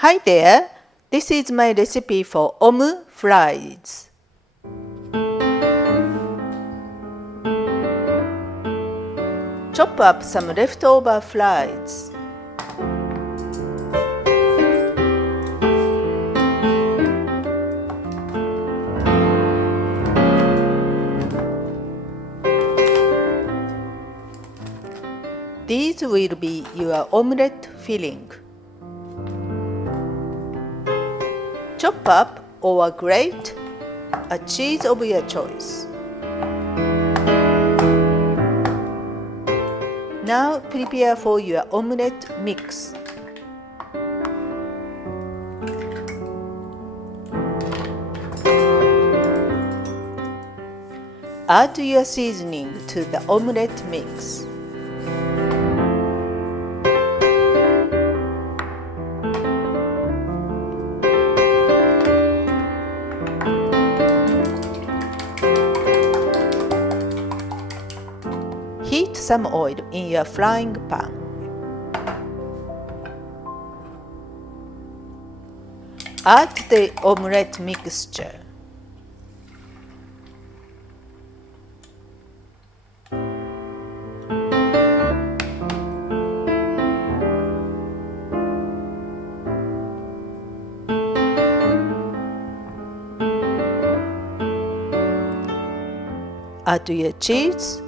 Hi there, this is my recipe for Omu Fries. Chop up some leftover fries. These will be your omelette filling. Chop up or grate a cheese of your choice. Now prepare for your omelette mix. Add your seasoning to the omelette mix. Heat some oil in your frying pan. Add the omelette mixture. Add your cheese.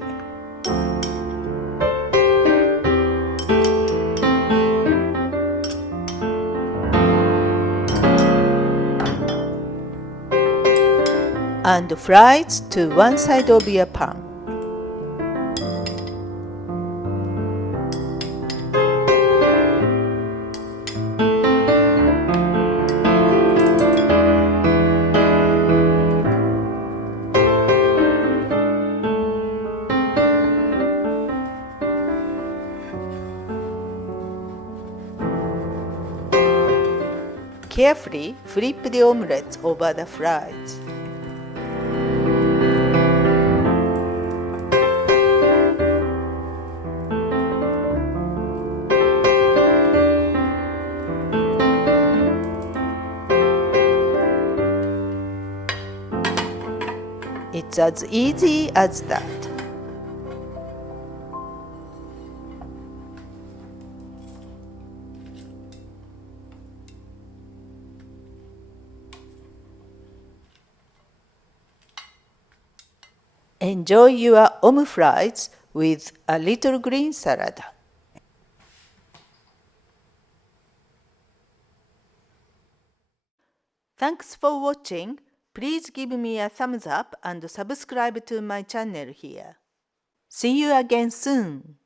And fries to one side of your pan. Carefully flip the omelette over the fries. It's as easy as that. Enjoy your omu fries with a little green salad. Thanks for watching. Please give me a thumbs up and subscribe to my channel here. See you again soon.